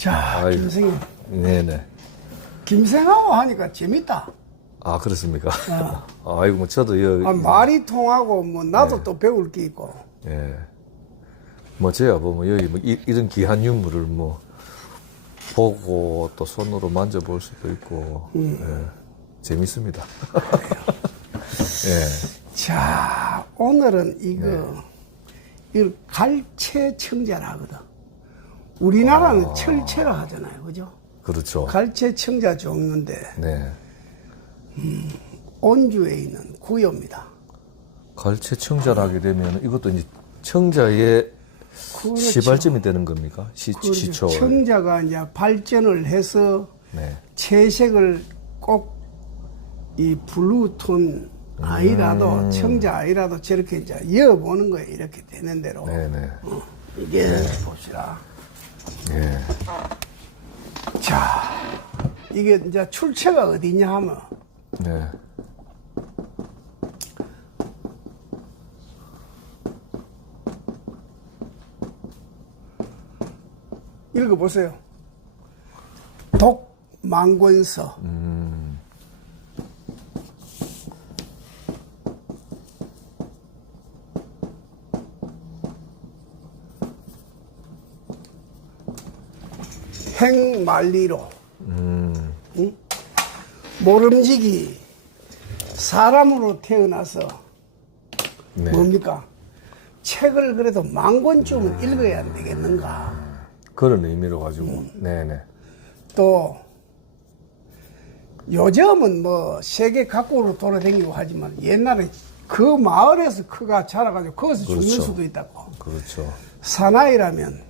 자, 아이고. 김생이. 네네. 김생하고 하니까 재밌다. 아, 그렇습니까? 아이고, 뭐, 저도, 말이 통하고, 뭐, 나도 또 배울 게 있고. 예. 뭐, 저야 뭐, 여기 뭐, 이런 귀한 유물을 뭐, 보고 또 손으로 만져볼 수도 있고, 예. 재밌습니다. 예. 자, 오늘은 이걸 갈채청자라 하거든. 우리나라는 철채라 하잖아요. 그죠? 그렇죠. 갈채청자 종류인데, 네. 온주에 있는 구요입니다. 갈채 청자라게 되면 이것도 이제 청자의 그렇죠. 시발점이 되는 겁니까? 그렇죠. 시초. 청자가 이제 발전을 해서 네. 채색을 꼭 이 블루톤 아이라도 청자 아이라도 저렇게 이제 이어보는 거예요. 이렇게 되는 대로. 네네. 이게 봅시다. 예. 자, 이게 이제 출처가 어디냐 하면 네. 읽어보세요. 독망권서. 행만리로. 응? 모름지기 사람으로 태어나서 네. 뭡니까? 책을 그래도 10,000권쯤은 읽어야 안 되겠는가? 그런 의미로 가지고. 네네. 또 요즘은 뭐 세계 각국으로 돌아다니고 하지만 옛날에 그 마을에서 크가 자라가지고 거기서 죽는 그렇죠. 수도 있다고. 그렇죠. 사나이라면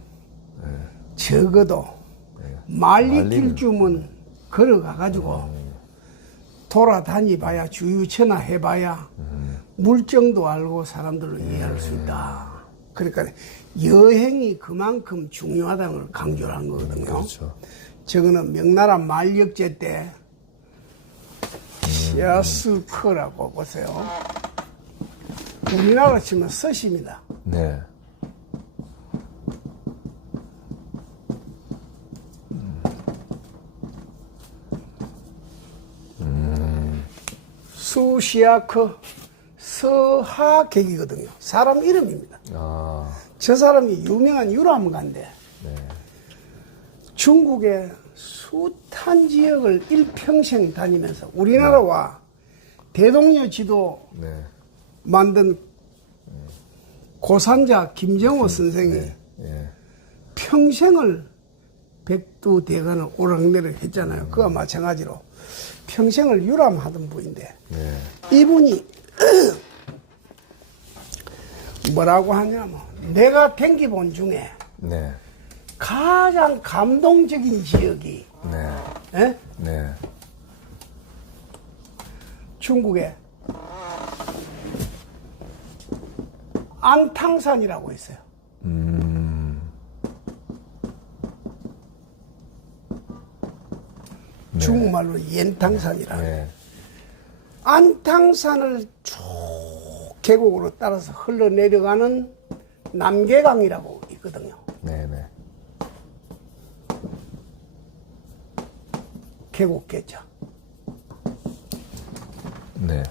적어도 말리길쯤은 걸어가가지고 돌아다니봐야 주유처나 해봐야 물정도 알고 사람들을 이해할 수 있다. 그러니까 여행이 그만큼 중요하다는 걸 강조를 한 거거든요. 그렇죠. 저거는 명나라 만력제 때 시아스커라고 보세요. 우리나라 치면 서시입니다. 네. 수시아커 서하객이거든요. 사람 이름입니다. 아, 저 사람이 유명한 유람가인데 네. 중국의 숱한 지역을 일평생 다니면서 우리나라와 대동여 지도 네. 만든 고산자 김정호 선생이 예. 평생을 백두대간을 오락내리를 했잖아요. 그와 마찬가지로 평생을 유람하던 분인데 네. 이분이 뭐라고 하냐면 내가 댕기본 중에 네. 가장 감동적인 지역이 네. 예? 네. 중국의 안탕산이라고 있어요. 중국말로 옌탕산이라. 네. 안탕산을 쭉 계곡으로 따라서 흘러내려가는 남계강이라고 있거든요. 네네. 계곡겠죠. 네.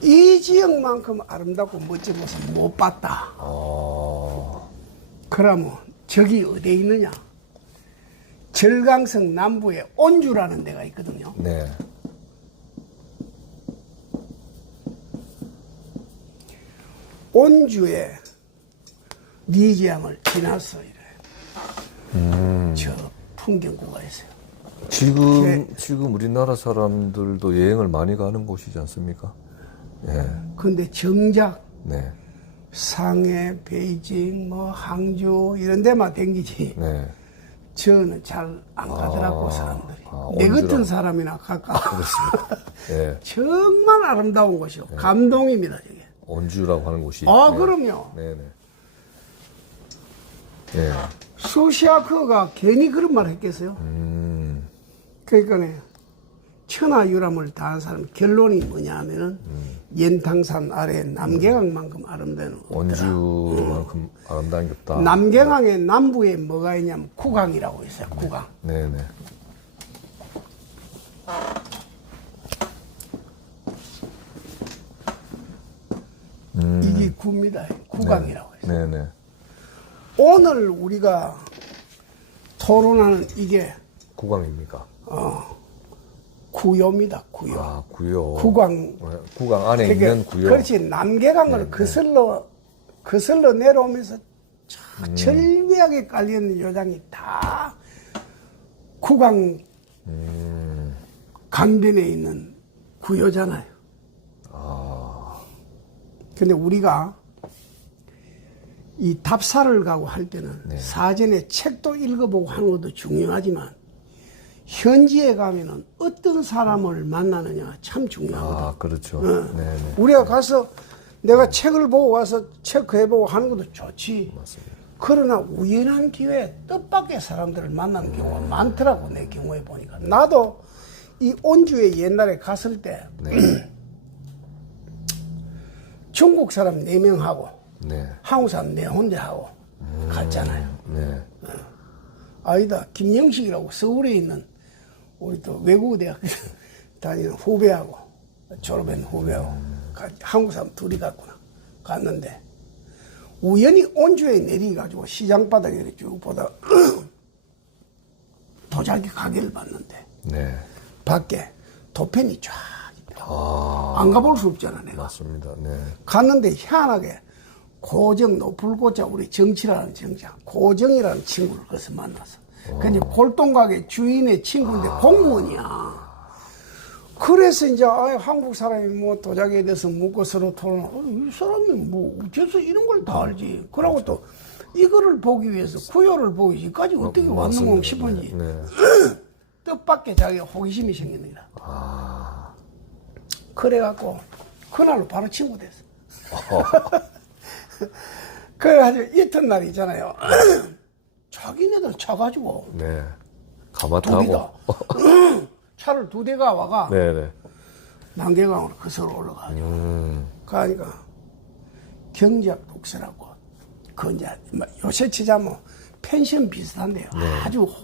이 지역만큼 아름답고 멋진 모습 못 봤다. 그러면 저기 어디에 있느냐? 절강성 남부에 온주라는 데가 있거든요. 네. 온주에 리지양을 지나서 이래. 저 풍경구가 있어요. 지금 우리나라 사람들도 여행을 많이 가는 곳이지 않습니까? 예. 근데 정작 네. 상해, 베이징, 뭐 항주 이런 데만 댕기지. 네. 저는 잘 안 가더라고 사람들이. 아, 내 같은 온주라고. 사람이나 갈까. 그렇습니다. 예. 정말 아름다운 곳이요. 감동입니다 저게. 온주라고 하는 곳이. 아 네. 그럼요. 네네. 예. 수시아크가 괜히 그런 말 했겠어요. 그러니까 천하유람을 다한 사람 결론이 뭐냐 하면은 연탕산 아래 남계강만큼 아름다운 거 없더라. 원주만큼 아름다운 게 없다. 남계강의 남부에 뭐가 있냐면 구강이라고 있어요. 구강. 네네. 이게 구입니다. 구강이라고 있어요. 네네. 오늘 우리가 토론하는 이게 구강입니까? 구요입니다. 구요. 아, 구요. 구강. 네, 구강 안에 있는 구요. 그렇지. 남계강을 거슬러 내려오면서 절비하게 깔려있는 요장이 다 구강 강변에 있는 구요잖아요. 근데 우리가 이 답사를 가고 할 때는 사전에 책도 읽어보고 하는 것도 중요하지만 현지에 가면은 어떤 사람을 만나느냐 참 중요하거든. 아, 그렇죠. 네네. 우리가 가서 내가 책을 보고 와서 체크해보고 하는 것도 좋지. 맞습니다. 그러나 우연한 기회에 뜻밖의 사람들을 만나는 경우가 많더라고. 내 경우에 보니까. 나도 이 온주에 옛날에 갔을 때 중국 사람 4명하고 네. 한국 사람 내 혼자 하고 갔잖아요. 네. 아니다. 김영식이라고 서울에 있는 우리 또 외국어대학 다니는 후배하고 졸업한 후배하고 한국 사람 둘이 갔구나. 갔는데 우연히 온주에 내려가지고 시장바닥에 쭉 보다 도자기 가게를 봤는데 네. 밖에 도펜이 쫙 있다. 아, 안 가볼 수 없잖아 내가. 맞습니다. 네. 갔는데 희한하게 고정 노불고자 우리 정치라는 정장 고정이라는 친구를 거기서 만났어. 근데 골동가게 주인의 친구인데 공무원이야. 그래서 이제 한국 사람이 뭐 도자기에 대해서 묻고 서로 토론. 이 사람이 뭐 어째서 이런 걸 다 알지. 그러고 또 이거를 보기 위해서 구요를 보기 위해서까지 어떻게 왔는가 싶은지. 네. 뜻밖의 자기가 호기심이 생깁니다. 그래갖고 그날로 바로 친구 됐어. 그래가지고 이튿날 있잖아요. 자기네들 차 가지고 네. 가마 둘이 타고. 다 차를 2대가 와가 네네. 남계강으로 거슬러 올라가지고 가니까 경작 독서라고 그 이제 요새 치자면 펜션 비슷한데요.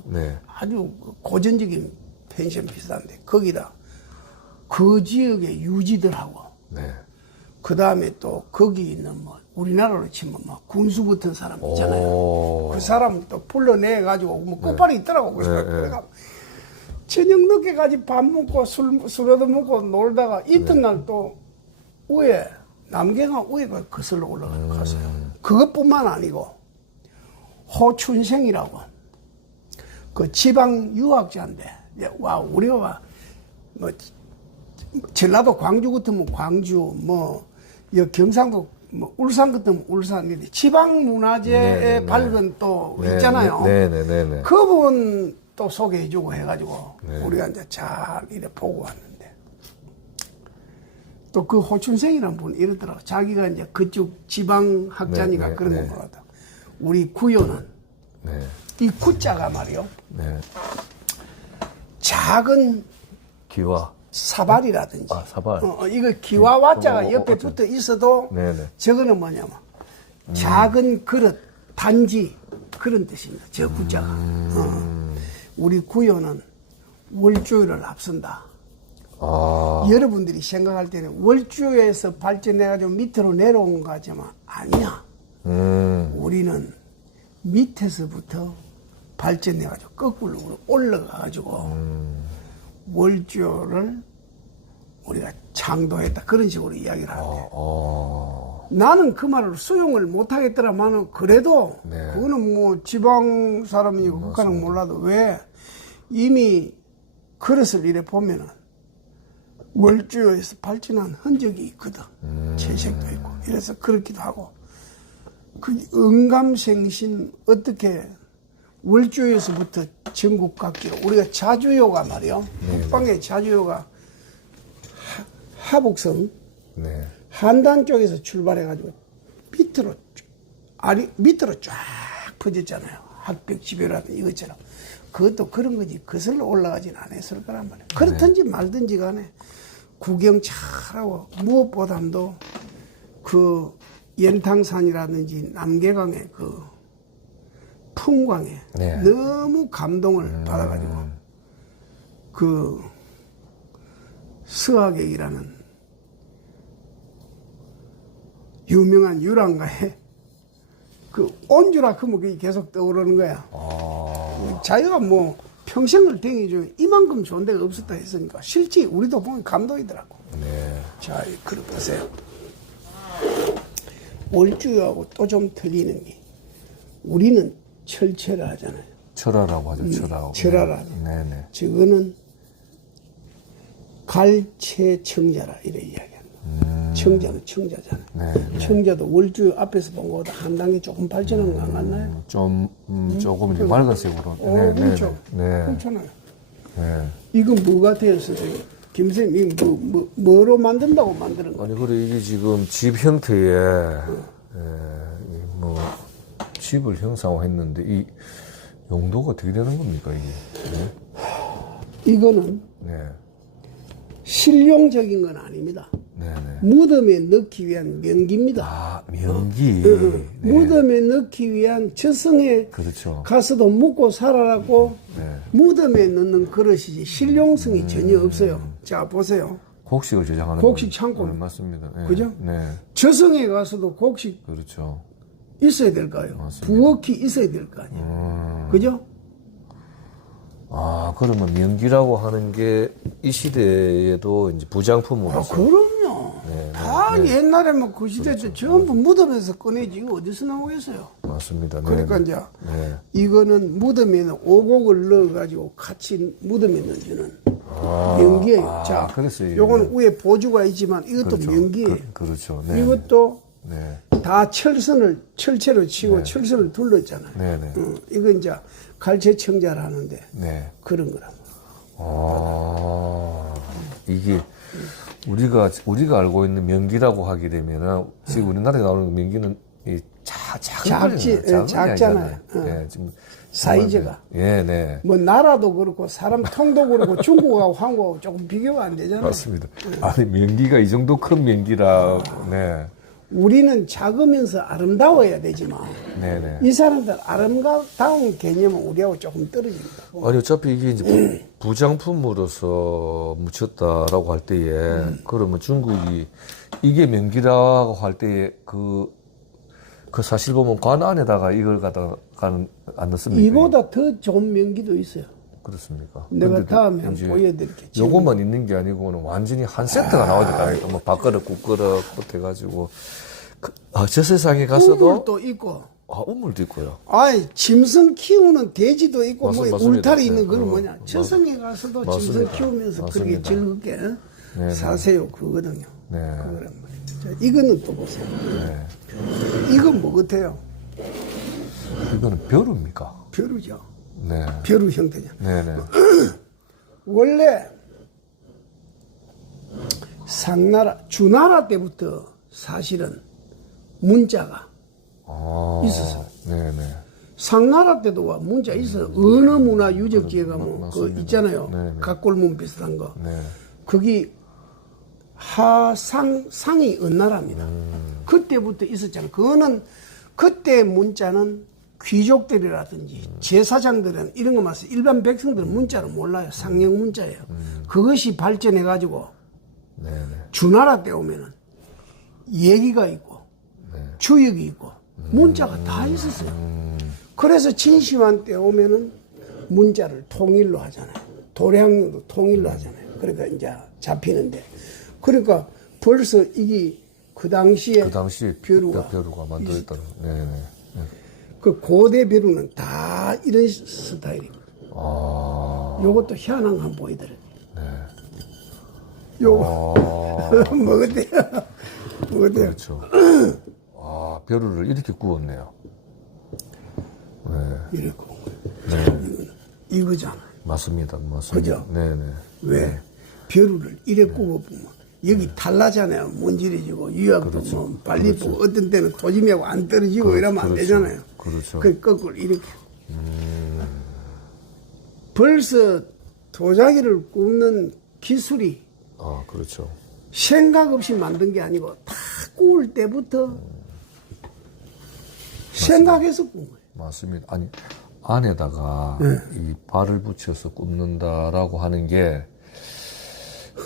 네. 아주 고전적인 펜션 비슷한데 거기다 그 지역의 유지들하고 네. 그 다음에 또 거기 있는 뭐 우리나라로 치면 뭐 군수 붙은 사람 있잖아요. 오. 그 사람 또 불러내 가지고 뭐 끝발이 있더라고. 그래서 저녁 늦게까지 밥 먹고 술 얻어 먹고 놀다가 이튿날 또 위에 남계강 위에 거슬러 올라갔어요. 그것뿐만 아니고 호춘생이라고 그 지방 유학자인데 와 우리가 뭐 전라도 광주 같으면 광주 뭐 경상도 뭐 울산 같으면 울산인데 지방 문화재에 밝은 또 있잖아요. 네네네. 그분 또 소개해주고 해가지고 우리가 이제 잘 이래 보고 왔는데 또 그 호춘생이라는 분이 이러더라고. 자기가 이제 그쪽 지방 학자니까 그런 거 몰랐다. 우리 구요는 이 구자가 말이요. 작은 기와. 사발이라든지. 사발. 이거 기와 와자가 옆에 붙어 있어도 저거는 뭐냐면 작은 그릇, 단지 그런 뜻입니다. 저 구자가. 우리 구요는 월주를 앞선다. 여러분들이 생각할 때는 월주에서 발전해가지고 밑으로 내려온 거 같지만 아니야. 우리는 밑에서부터 발전해가지고 거꾸로 올라가가지고 월주를 우리가 창도했다. 그런 식으로 이야기를 하는데 나는 그 말을 수용을 못하겠더라마는 그래도 그거는 뭐 지방 사람이고 국가는 몰라도 왜 이미 그릇을 이래 보면은 월주에서 발전한 흔적이 있거든. 채색도 있고. 이래서 그렇기도 하고 그 응감생신 어떻게 월주에서부터 전국 각지로 우리가 자주요가 말이요. 북방의 자주요가 하북성 한단 쪽에서 출발해가지고 밑으로 쫙 퍼졌잖아요. 학벽지배라든 이것처럼 그것도 그런 거지 거슬러 올라가진 않았을 거란 말이야. 그렇든지 말든지 간에 구경 잘하고 무엇보다도 그 연탕산이라든지 남계강의 그 풍광에 네. 너무 감동을 받아가지고 그 서하객이라는 유명한 유랑가에 그 온주라 그뭐 그게 계속 떠오르는 거야. 자기가 뭐 평생을 댕기죠. 이만큼 좋은 데가 없었다 했으니까 실제 우리도 보면 감동이더라고. 네. 자, 그걸 보세요. 월주하고 또 좀 틀리는 게 우리는 철체를 하잖아요. 철화라고 하죠. 철화. 철화라. 네네. 저거는 갈채청자라 이래 이야기합니다. 청자는 청자잖아요. 네. 청자도 월주 앞에서 본 것보다 한 단계 조금 발전한 거 안 같나요? 조금 이제 맑은색으로. 그렇죠. 네. 그렇잖아요. 네. 이건 뭐 같아요, 선생님? 김선생님, 뭐로 만든다고 만드는 거예요? 아니, 그래, 이게 지금 집 형태의, 뭐, 집을 형상화했는데, 이 용도가 어떻게 되는 겁니까, 이게? 네. 이거는 네. 실용적인 건 아닙니다. 네네. 무덤에 넣기 위한 명기입니다. 아, 명기. 네. 네. 무덤에 넣기 위한 저승에 그렇죠. 가서도 묵고 살아라고 네. 무덤에 넣는 그릇이지 실용성이 전혀 없어요. 자, 보세요. 곡식을 저장하는. 곡식 창고. 네, 맞습니다. 네. 그죠? 네. 저승에 가서도 곡식 그렇죠. 있어야 될까요? 맞습니다. 부엌이 있어야 될 거 아니에요. 그죠? 아, 그러면 명기라고 하는 게 이 시대에도 이제 부장품으로서. 그럼요. 네, 다 옛날에 뭐 그 시대 때 전부 무덤에서 꺼내지 이거 어디서 나오겠어요? 맞습니다. 네. 그러니까 이제 네. 이거는 무덤에는 오곡을 넣어가지고 같이 무덤에 넣어주는 명기예요. 자, 그랬어요. 요건 위에 보주가 있지만 이것도 그렇죠. 명기예요. 그렇죠. 네. 이것도 네. 다 철채로 치고 철선을 둘렀잖아요. 네네. 이거 이제 갈채청자를 하는데 네. 그런 거라. 이게 우리가 알고 있는 명기라고 하게 되면은 지금 우리나라에 나오는 명기는 이 작잖아요. 네, 지금 사이즈가. 예, 네. 뭐 나라도 그렇고 사람 통도 그렇고 중국하고 한국하고 조금 비교가 안 되잖아요. 맞습니다. 아니 명기가 이 정도 큰 명기라. 네. 우리는 작으면서 아름다워야 되지만 네네. 이 사람들 아름다운 개념은 우리하고 조금 떨어집니다. 아니 어차피 이게 이제 부장품으로서 묻혔다라고 할 때에 그러면 중국이 이게 명기라고 할 때에 그 사실 보면 관 안에다가 이걸 갖다가 안 넣습니까? 이보다 더 좋은 명기도 있어요. 그렇습니까? 내가 다음에 한번 이제 보여드릴게요. 요것만 있는 게 아니고는 완전히 한 세트가 나오니까 뭐 밥그릇, 국그릇 해가지고 저 세상에 가서도 우물도 있고, 우물도 있고요. 아이 짐승 키우는 돼지도 있고 맞습니다. 울타리 있는 네, 그건 뭐냐? 저승에 가서도 짐승 맞습니다. 키우면서 그렇게 맞습니다. 즐겁게 네, 사세요 그거거든요. 네. 그거란 말이에요. 자, 이거는 또 보세요. 네. 이건 뭐 같아요? 이거는 벼루입니까? 벼루죠. 네. 벼루 형태죠. 네네. 원래 주나라 때부터 사실은 문자가 있었어요. 네네. 상나라 때도 문자 있어요. 어느 문화 유적지에 가면 그 맞습니다. 있잖아요. 네네. 각골문 비슷한 거. 네. 거기 상이 은나라입니다. 그때부터 있었잖아요. 그거는 그때 문자는 귀족들이라든지 제사장들은 이런 거 맞서 일반 백성들은 문자를 몰라요. 상형 문자예요. 그것이 발전해 가지고 네네. 주나라 때 오면은 얘기가 있고 주역이 있고 문자가 다 있었어요. 그래서 진시황 때 오면은 문자를 통일로 하잖아요. 도량도 통일로 하잖아요. 그러니까 이제 잡히는데 그러니까 벌써 이게 그 당시에 벼루가 만들었다는. 네네. 그 고대 벼루는 다 이런 스타일이고. 요것도 희한한 거 한번 보여드려요. 요거 뭐 어때요? 뭐 어때요? 그렇죠. 벼루를 이렇게 구웠네요. 네. 이렇게 구운 거예요. 이거잖아요. 맞습니다. 그죠? 네네. 왜? 벼루를 이렇게 구워보면 여기 달라잖아요. 문지르지고 유약도 뭐 빨리 보고 어떤 때는 도짐하고 안 떨어지고 이러면 안 되잖아요. 그렇죠. 그 거꾸로 이렇게 벌써 도자기를 굽는 기술이 아, 그렇죠. 생각 없이 만든 게 아니고 다 구울 때부터 생각해서 구운 거예요. 맞습니다. 아니, 안에다가 이 발을 붙여서 굽는다라고 하는 게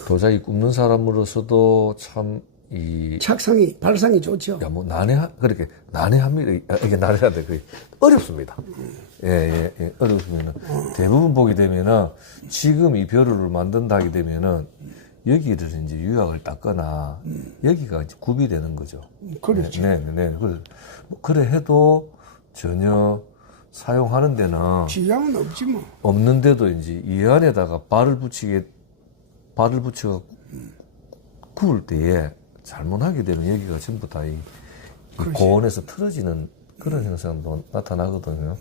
도자기 굽는 사람으로서도 참 착상이, 발상이 좋죠. 야, 뭐, 그렇게, 난해합니다. 이게 난해한데, 그게 어렵습니다. 예, 어렵으면은, 대부분 보게 되면은, 지금 이 벼루를 만든다 하게 되면은, 여기를 이제 유약을 닦거나, 여기가 이제 굽이 되는 거죠. 그렇죠. 네. 그래 해도 전혀 사용하는 데는 지장은 없지 뭐. 없는데도 이제 이 안에다가 발을 붙여서 구울 때에 잘못하게 되면 여기가 전부 다 이 고온에서 틀어지는 그런 현상도 나타나거든요.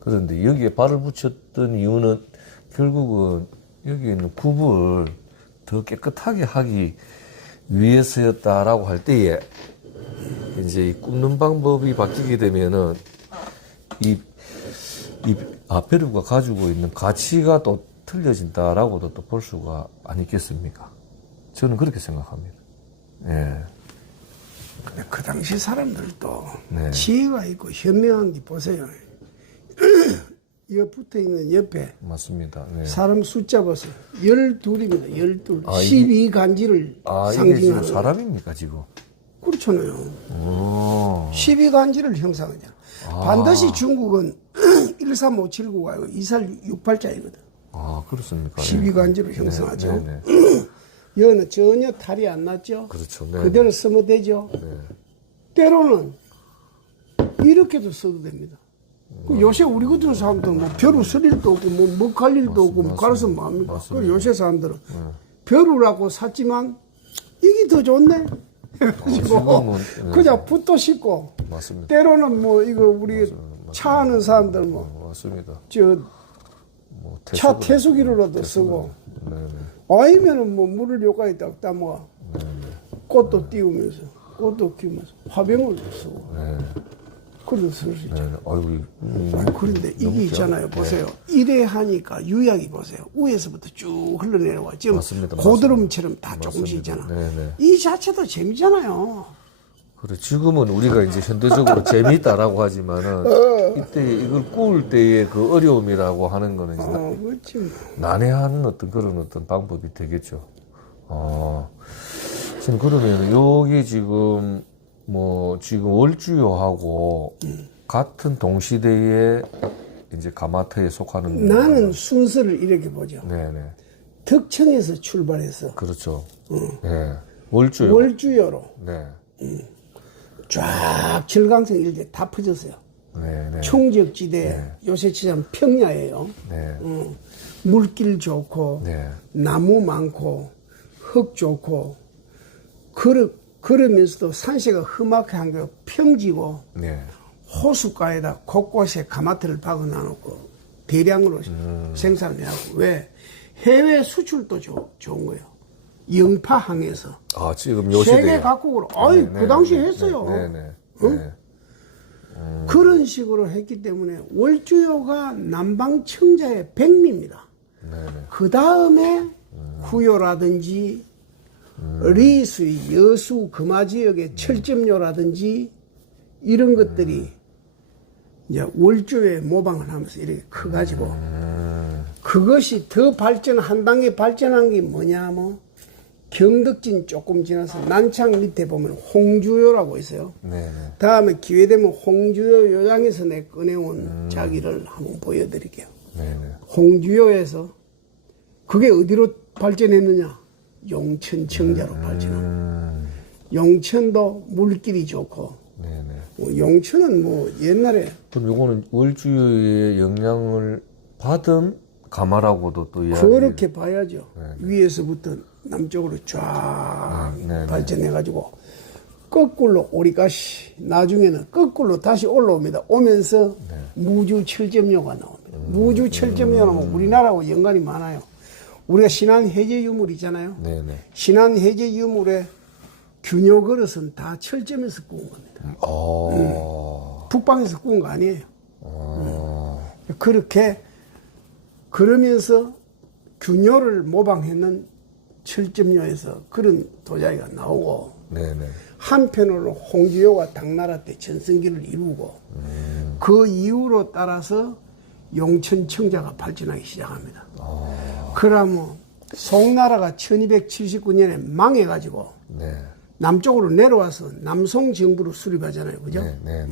그런데 여기에 발을 붙였던 이유는 결국은 여기에 있는 굽을 더 깨끗하게 하기 위해서였다라고 할 때에 이제 이 굽는 방법이 바뀌게 되면은 벼루가 가지고 있는 가치가 또 틀려진다라고도 또 볼 수가 아니겠습니까? 저는 그렇게 생각합니다. 예. 근데 그 당시 사람들도 네. 지혜가 있고 현명한 게 보세요. 이거 붙어 있는 옆에 맞습니다. 네. 사람 숫자 보세요. 12입니다. 12. 아, 이게- 12간지를 이게 지금 상징하는. 사람입니까, 지금? 그렇잖아요. 오. 12간지를 형상하잖아. 반드시 중국은 13579가 아니고 2468자이거든. 아, 그렇습니까? 12간지로 형성하죠. 네. 여기는 전혀 탈이 안 났죠. 그렇죠. 네. 그대로 쓰면 되죠. 네. 때로는 이렇게도 써도 됩니다. 그 요새 우리 같은 사람들은 뭐 벼루 쓸 일도 없고 뭐 갈 일도 없고 뭐 갈아서 뭐합니까? 그 요새 사람들은 벼루라고 샀지만 이게 더 좋네. 해가지고 지금은, 그냥 붓도 씻고 맞습니다. 때로는 뭐 이거 우리 차 하는 사람들 뭐 맞습니다. 저 뭐 차 태수기로라도 쓰고 네네. 아니면은 뭐 물을 요까지 딱 담아 꽃도 띄우면서 꽃도 키우면서 화병을 쓰고 네. 그래도 쓸 수 있죠. 네. 아이고, 그런데 이게 있잖아요. 보세요. 이래 하니까 유약이 보세요. 위에서부터 쭉 흘러내려와. 지금 맞습니다. 고드름처럼 다 조금씩 있잖아. 네네. 이 자체도 재미잖아요. 그래, 지금은 우리가 이제 현대적으로 재미있다라고 하지만은, 이때 이걸 구울 때의 그 어려움이라고 하는 거는 이제 그렇지. 뭐. 난해하는 어떤 그런 어떤 방법이 되겠죠. 지금 그러면 여기 지금 지금 월주요하고 같은 동시대에 이제 가마터에 속하는 나는 순서를 이렇게 보죠. 네네. 덕청에서 출발해서 그렇죠. 네. 월주요. 월주요로 네. 쫙 절강성 일대 다 퍼졌어요. 네네. 총적지대 요새 치자면 평야예요. 네. 물길 좋고 네. 나무 많고 흙 좋고 그러면서도 산세가 험악한 게 평지고 네. 호숫가에다 곳곳에 가마트를 박아놔놓고 대량으로 생산을 해하고 왜 해외 수출도 좋은 거예요. 영파항에서 아, 지금 요 세계 시대에. 각국으로 그 당시에 했어요. 네네. 응? 그런 식으로 했기 때문에 월주요가 남방청자의 백미입니다. 네네. 그 다음에 후요라든지 리수의 여수 금화 지역의 철점료라든지 이런 것들이 이제 월주에 모방을 하면서 이렇게 커가지고 그것이 더 한 단계 발전한 게 뭐냐면 경덕진 조금 지나서 난창 밑에 보면 홍주요라고 있어요. 네네. 다음에 기회되면 홍주요 요장에서 내 꺼내온 자기를 한번 보여드릴게요. 네네. 홍주요에서 그게 어디로 발전했느냐? 용천 청자로 발전한. 용천도 물길이 좋고 네네. 용천은 뭐 옛날에 그럼 요거는 월주의 영향을 받은 가마라고도 또 이야기. 그렇게 봐야죠. 위에서부터 남쪽으로 쫙 네네. 발전해가지고 거꾸로 오리가시 나중에는 거꾸로 다시 올라옵니다. 오면서 무주 철점료가 나옵니다. 무주 철점료는 우리나라하고 연관이 많아요. 우리가 신안 해제 유물 있잖아요. 네네. 신안 해제 유물의 균요 그릇은 다 철점에서 구운 겁니다. 북방에서 구운 거 아니에요. 그렇게 그러면서 균요를 모방했는 7점요에서 그런 도자기가 나오고 네네. 한편으로 홍주요가 당나라 때 전성기를 이루고 그 이후로 따라서 용천 청자가 발전하기 시작합니다. 그러면 송나라가 1279년에 망해가지고 네. 남쪽으로 내려와서 남송 정부로 수립하잖아요. 그죠? 네.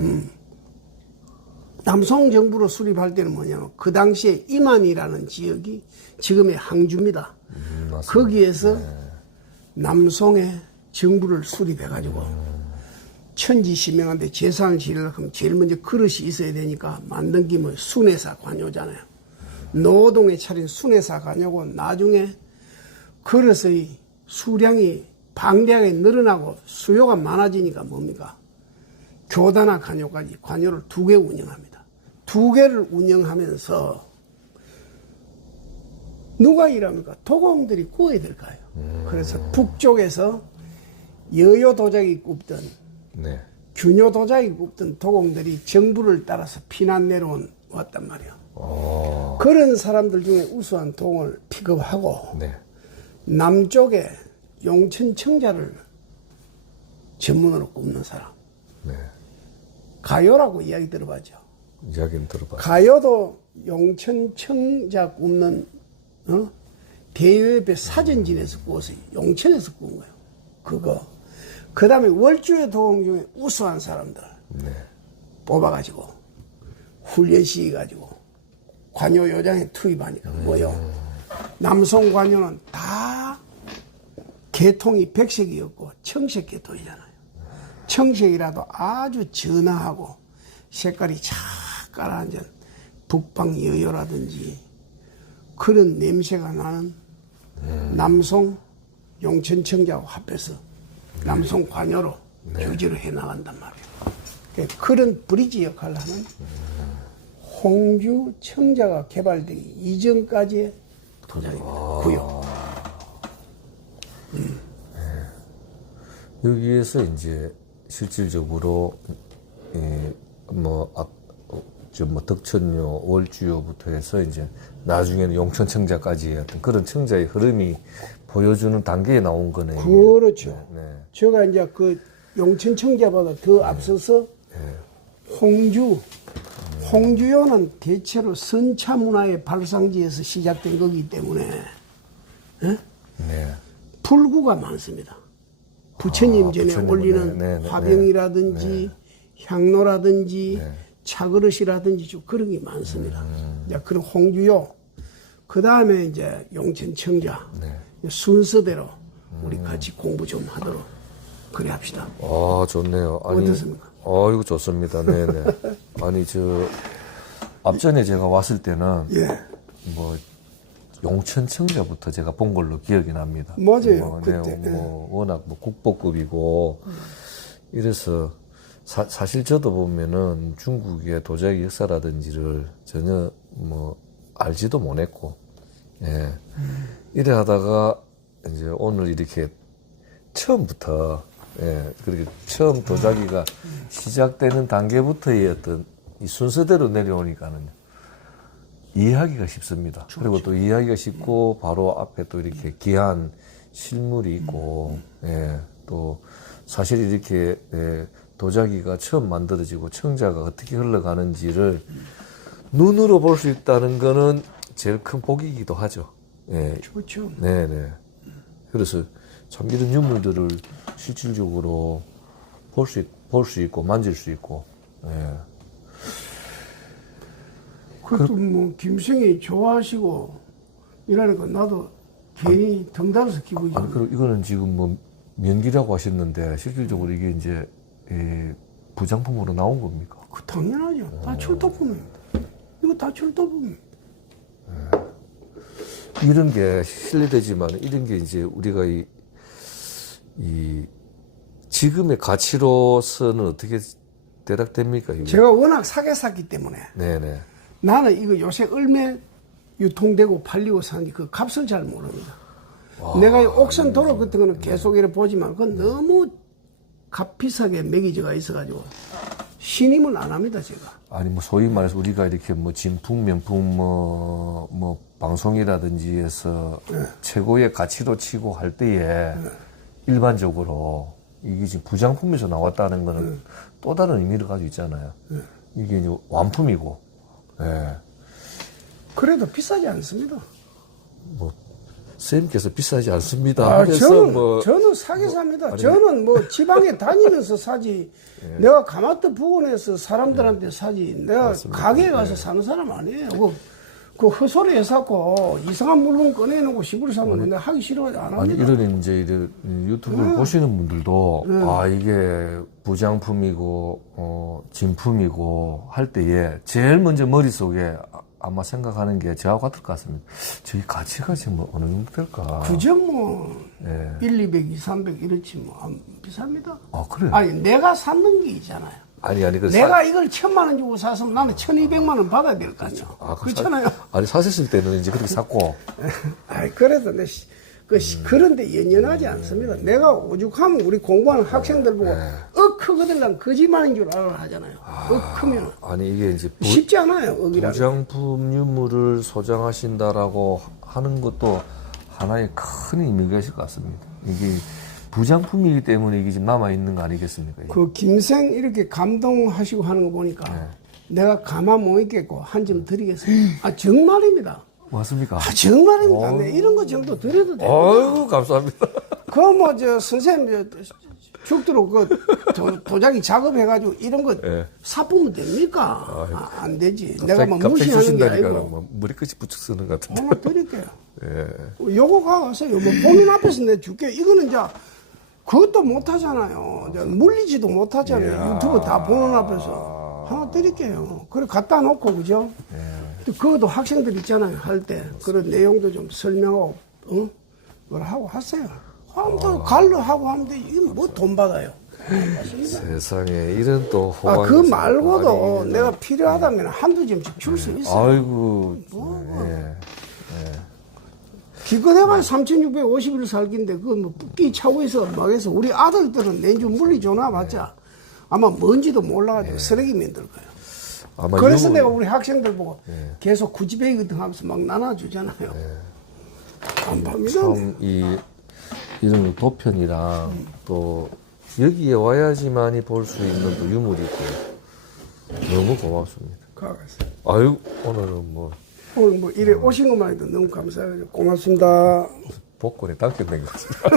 남송 정부로 수립할 때는 뭐냐면 그 당시에 임안이라는 지역이 지금의 항주입니다. 맞습니다. 거기에서 남송에 정부를 수립해가지고 천지시명한데 재산을 지으려고 하면 제일 먼저 그릇이 있어야 되니까 만든 게 뭐 순회사 관요잖아요. 노동에 차린 순회사 관요고 나중에 그릇의 수량이 방대하게 늘어나고 수요가 많아지니까 뭡니까? 교단화 관요까지 관요를 2개 운영합니다. 2개를 운영하면서 누가 일합니까? 도공들이 구워야 될까요? 그래서 북쪽에서 여요 도자기 굽던 네. 균요 도자기 굽던 도공들이 정부를 따라서 피난 내려왔단 말이에요. 그런 사람들 중에 우수한 도공을 픽업하고 네. 남쪽에 용천 청자를 전문으로 굽는 사람. 네. 가요라고 이야기 들어봤죠. 이야기는 들어봤어요. 가요도 용천 청자 굽는 대여협회 사전진에서 구워서 용천에서 구운 거예요. 그거. 그 다음에 월주의 도공 중에 우수한 사람들 뽑아가지고 훈련시켜가지고 관요 요장에 투입하니까 뭐요? 남송 관요는 다 계통이 백색이었고 청색 계통이잖아요. 청색이라도 아주 전하하고 색깔이 착 깔아앉은 북방 여요라든지 그런 냄새가 나는 남송 용천청자하고 합해서 남송 관여로 유지를 해나간단 말이에요. 그런 브리지 역할을 하는 홍주 청자가 개발되기 이전까지의 도자기입니다. 구요. 여기에서 이제 실질적으로 덕천요, 월주요부터 해서 이제 나중에는 용천청자까지의 어떤 그런 청자의 흐름이 보여주는 단계에 나온 거네요. 그렇죠. 네. 제가 이제 그 용천청자보다 더 앞서서 홍주요는 대체로 선차 문화의 발상지에서 시작된 거기 때문에 네. 불구가 많습니다. 부처님 전에 부처님, 올리는 화병이라든지 향로라든지 차그릇이라든지 좀 그런 게 많습니다. 이제 그런 홍주요, 그 다음에 이제 용천청자 순서대로 우리 같이 공부 좀 하도록 그래 합시다. 아, 좋네요. 아니, 어떻습니까? 이거 좋습니다. 네네. 아니, 앞전에 제가 왔을 때는, 용천청자부터 제가 본 걸로 기억이 납니다. 맞아요. 그때. 워낙 국보급이고, 이래서, 사실 저도 보면은 중국의 도자기 역사라든지를 전혀 알지도 못했고, 이래 하다가, 이제 오늘 이렇게 처음부터, 그렇게 처음 도자기가 시작되는 단계부터의 어떤 이 순서대로 내려오니까는 이해하기가 쉽습니다. 그리고 또 이해하기가 쉽고 바로 앞에 또 이렇게 귀한 실물이 있고, 또 사실 이렇게 도자기가 처음 만들어지고 청자가 어떻게 흘러가는지를 눈으로 볼 수 있다는 거는 제일 큰 복이기도 하죠. 그렇죠. 네네. 그래서 참 이런 유물들을 실질적으로 볼 수 있고 만질 수 있고. 그것도 김성이 좋아하시고 이러니까 나도 괜히 덩달아서 기분이 아니, 그리고 이거는 지금 면기라고 하셨는데 실질적으로 이게 이제 부장품으로 나온 겁니까? 당연하죠. 다 출토품입니다. 이거 다 출토품입니다. 이런 게 실례되지만 이런 게 이제 우리가 이 지금의 가치로서는 어떻게 대략됩니까? 이게? 제가 워낙 사게 샀기 때문에 네네. 나는 이거 요새 얼마 유통되고 팔리고 사는지 그 값을 잘 모릅니다. 내가 이 옥션 도로 같은 거는 계속 이렇게 보지만 그건 너무 값비싸게 매기져가 있어가지고 신임을 안 합니다, 제가. 아니, 뭐, 소위 말해서 우리가 이렇게 뭐, 진품, 명품, 방송이라든지 해서 최고의 가치로 치고 할 때에 일반적으로 이게 지금 부장품에서 나왔다는 거는 또 다른 의미를 가지고 있잖아요. 이게 이제 완품이고, 예. 그래도 비싸지 않습니다. 뭐, 선생님께서 비싸지 않습니다. 그래서 저는 사게 삽니다. 저는 뭐 지방에 다니면서 사지. 내가 가마트 부근에서 사람들한테 사지. 내가 맞습니다. 가게에 가서 사는 사람 아니에요. 그 헛소리 해갖고 이상한 물건 꺼내놓고 시부를 사면 내가 하기 싫어가지고 안 아니, 합니다. 이런 이제 유튜브를 보시는 분들도, 아, 이게 부장품이고, 진품이고 할 때에 제일 먼저 머릿속에 아마 생각하는 게 저하고 같을 것 같습니다. 저희 가치가 지금 어느 정도 될까? 그저 뭐, 예. 1, 200, 2, 300 이렇지 뭐, 안 비쌉니다. 아, 그래요? 아니, 내가 샀는 게 있잖아요. 아니, 그 내가 이걸 1,000만 원 주고 샀으면 나는 1,200만 원 받아야 될 거 아니야. 그렇잖아요. 아니, 사셨을 때는 이제 그렇게 샀고. 아이, 그래도 그런데 연연하지 않습니다. 내가 오죽하면 우리 공부하는 학생들 보고, 크거들랑 거짓말인 줄 알아 하잖아요. 크면. 아니, 이게 이제 쉽지 않아요, 억이라는. 부장품 유물을 소장하신다라고 하는 것도 하나의 큰 의미가 있을 것 같습니다. 이게 부장품이기 때문에 이게 지금 남아있는 거 아니겠습니까? 그 김생 이렇게 감동하시고 하는 거 보니까 내가 가만 못 있겠고 한 점 드리겠습니다. 아, 정말입니다. 맞습니까? 아, 정말입니다. 네, 이런 거 정도 드려도 돼요. 아유, 감사합니다. 선생님, 죽도록 도자기 작업해가지고 이런 거 사보면 됩니까? 안 되지. 내가 뭐 무시하는 게 아니고. 뭐 머리끝이 부쩍 쓰는 것 같은데. 하나 드릴게요. 예. 요거 가세요. 뭐 보는 앞에서 내 줄게. 이거는 이제 그것도 못 하잖아요. 이제 물리지도 못 하잖아요. 유튜브 다 보는 앞에서. 하나 드릴게요. 그래, 갖다 놓고, 그죠? 또 그것도 학생들 있잖아요. 할 때. 그런 내용도 좀 설명하고, 뭘 하고 하세요. 또 갈로 하고 하면 돼. 이거 뭐 돈 받아요. 세상에, 이런 또 호감이. 그 말고도 내가 필요하다면 한두 점씩 줄 수 있어요. 아이고. 기껏해봐야 3,650일 살기인데, 뭐, 뿌끼 차고에서 막 해서 우리 아들들은 내주 물리 줘놔 봤자 아마 뭔지도 몰라가지고 쓰레기 만들 거예요. 아마 그래서 내가 우리 학생들 보고 계속 구지배기거든 하면서 막 나눠주잖아요. 안 팝니다. 참, 이런 도편이랑 또 여기에 와야지만이 볼 수 있는 또 유물이 있고 너무 고맙습니다. 가겠어요. 아유, 오늘은 뭐 오늘 뭐 이래 오신 것만 해도 너무 감사해요. 고맙습니다. 복권에 당첨된 것 같습니다.